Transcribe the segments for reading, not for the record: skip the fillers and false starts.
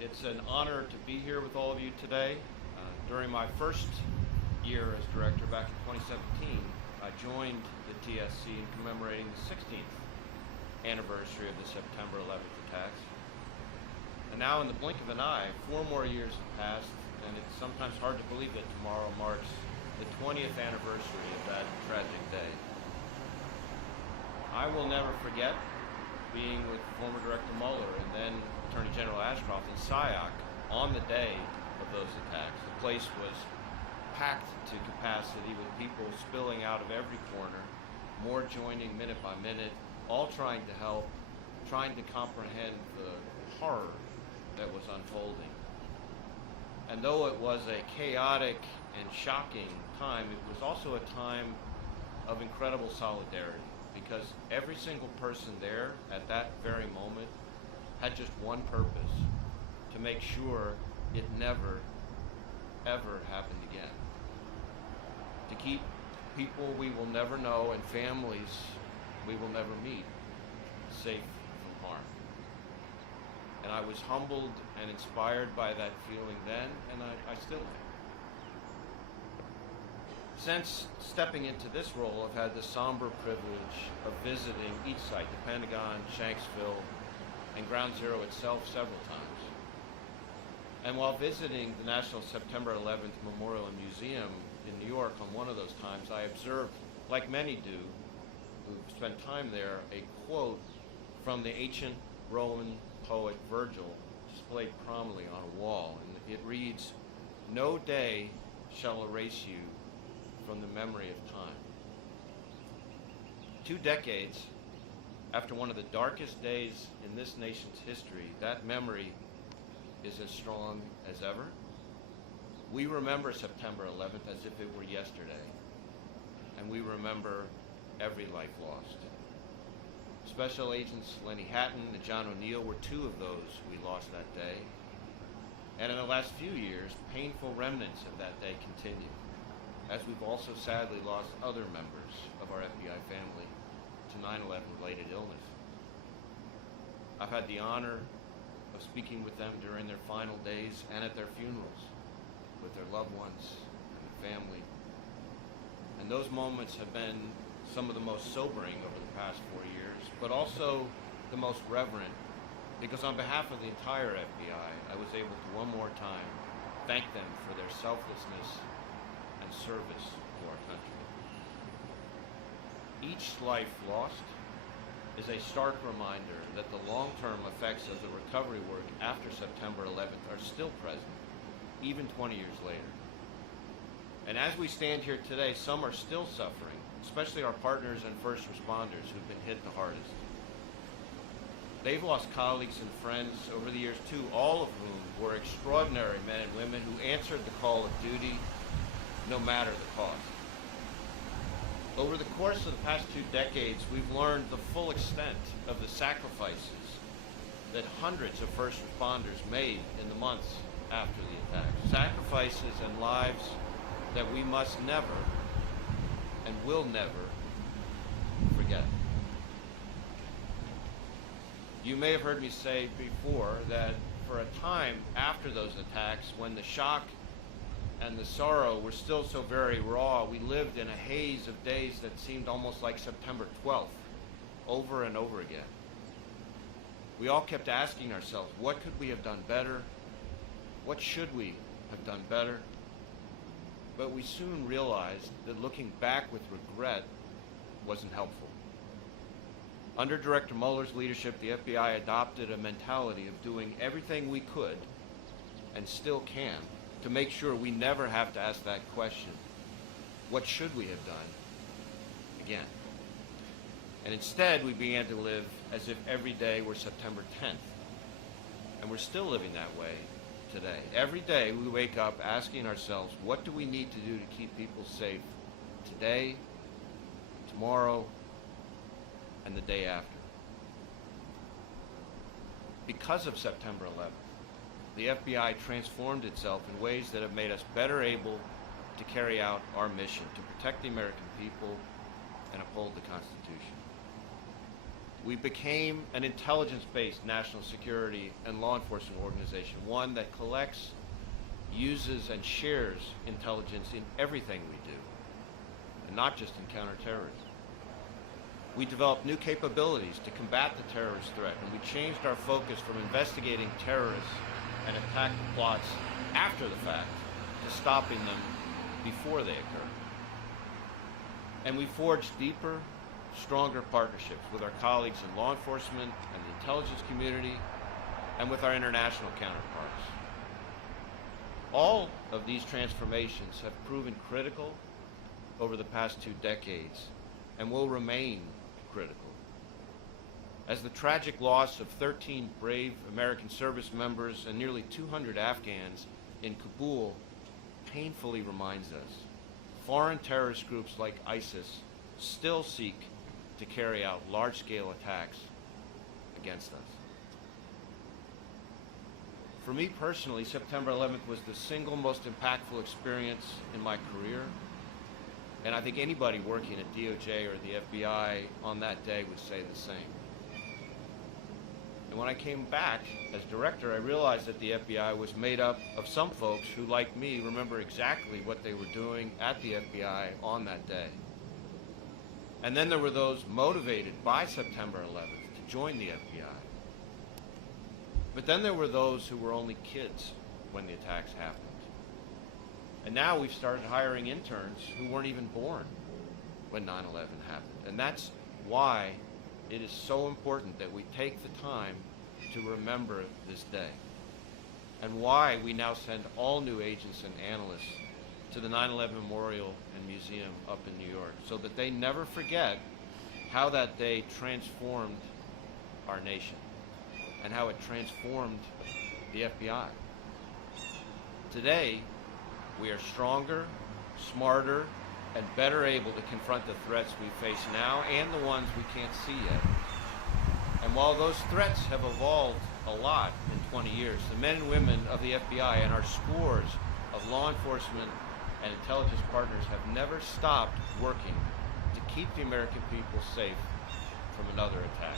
It's an honor to be here with all of you today. During my first year as director back in 2017, I joined the TSC in commemorating the 16th anniversary of the September 11th attacks. And now in the blink of an eye, 4 more years have passed, and it's sometimes hard to believe that tomorrow marks the 20th anniversary of that tragic day. I will never forget being with former Director Mueller and then Attorney General Ashcroft in SIOC on the day of those attacks. The place was packed to capacity with people spilling out of every corner, more joining minute by minute, all trying to help, trying to comprehend the horror that was unfolding. And though it was a chaotic and shocking time, it was also a time of incredible solidarity, because every single person there at that very moment had just one purpose: to make sure it never, ever happened again. To keep people we will never know and families we will never meet safe from harm. And I was humbled and inspired by that feeling then, and I still am. Since stepping into this role, I've had the somber privilege of visiting each site, the Pentagon, Shanksville, and Ground Zero itself several times. And while visiting the National September 11th Memorial and Museum in New York on one of those times, I observed, like many do who've spent time there, a quote from the ancient Roman poet Virgil displayed prominently on a wall. And it reads, "No day shall erase you from the memory of time." 2 decades after one of the darkest days in this nation's history, that memory is as strong as ever. We remember September 11th as if it were yesterday, and we remember every life lost. Special Agents Lenny Hatton and John O'Neill were 2 of those we lost that day. And in the last few years, painful remnants of that day continue, as we've also sadly lost other members of our FBI family to 9/11 related illness. I've had the honor of speaking with them during their final days and at their funerals, with their loved ones and their family. And those moments have been some of the most sobering over the past 4 years, but also the most reverent, because on behalf of the entire FBI, I was able to one more time thank them for their selflessness and service to our country. Each life lost is a stark reminder that the long-term effects of the recovery work after September 11th are still present, even 20 years later. And as we stand here today, some are still suffering, especially our partners and first responders who've been hit the hardest. They've lost colleagues and friends over the years too, all of whom were extraordinary men and women who answered the call of duty no matter the cost. Over the course of the past 2 decades, we've learned the full extent of the sacrifices that hundreds of first responders made in the months after the attack. Sacrifices and lives that we must never and will never forget. You may have heard me say before that for a time after those attacks, when the shock and the sorrow were still so very raw, we lived in a haze of days that seemed almost like September 12th, over and over again. We all kept asking ourselves, what could we have done better? What should we have done better? But we soon realized that looking back with regret wasn't helpful. Under Director Mueller's leadership, the FBI adopted a mentality of doing everything we could, and still can, to make sure we never have to ask that question, what should we have done, again. And instead, we began to live as if every day were September 10th. And we're still living that way today. Every day we wake up asking ourselves, what do we need to do to keep people safe today, tomorrow, and the day after? Because of September 11th, the FBI transformed itself in ways that have made us better able to carry out our mission to protect the American people and uphold the Constitution. We became an intelligence-based national security and law enforcement organization, one that collects, uses, and shares intelligence in everything we do, and not just in counterterrorism. We developed new capabilities to combat the terrorist threat, and we changed our focus from investigating terrorists and attack plots after the fact to stopping them before they occur. And we forged deeper, stronger partnerships with our colleagues in law enforcement and the intelligence community and with our international counterparts. All of these transformations have proven critical over the past 2 decades and will remain critical. As the tragic loss of 13 brave American service members and nearly 200 Afghans in Kabul painfully reminds us, foreign terrorist groups like ISIS still seek to carry out large-scale attacks against us. For me personally, September 11th was the single most impactful experience in my career, and I think anybody working at DOJ or the FBI on that day would say the same. And when I came back as director, I realized that the FBI was made up of some folks who, like me, remember exactly what they were doing at the FBI on that day. And then there were those motivated by September 11th to join the FBI. But then there were those who were only kids when the attacks happened. And now we've started hiring interns who weren't even born when 9/11 happened. And that's why it is so important that we take the time to remember this day, and why we now send all new agents and analysts to the 9/11 Memorial and Museum up in New York, so that they never forget how that day transformed our nation and how it transformed the FBI. Today, we are stronger, smarter, and better able to confront the threats we face now and the ones we can't see yet. And while those threats have evolved a lot in 20 years, the men and women of the FBI and our scores of law enforcement and intelligence partners have never stopped working to keep the American people safe from another attack.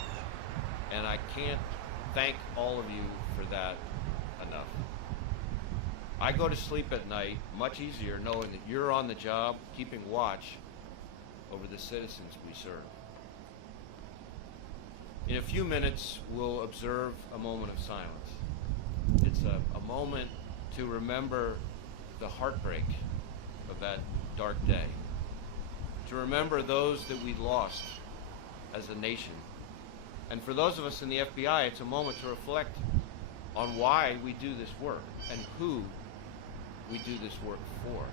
And I can't thank all of you for that enough. I go to sleep at night much easier knowing that you're on the job keeping watch over the citizens we serve. In a few minutes, we'll observe a moment of silence. It's a moment to remember the heartbreak of that dark day, to remember those that we lost as a nation. And for those of us in the FBI, it's a moment to reflect on why we do this work and who we do this work for.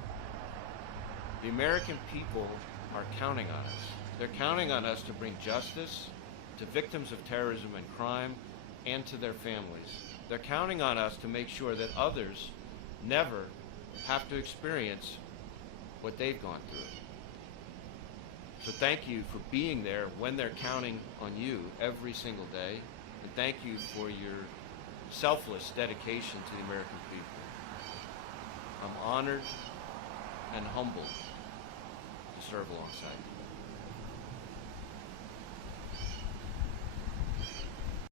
The American people are counting on us. They're counting on us to bring justice to victims of terrorism and crime and to their families. They're counting on us to make sure that others never have to experience what they've gone through. So thank you for being there when they're counting on you every single day. And thank you for your selfless dedication to the American people. I'm honored and humbled to serve alongside you.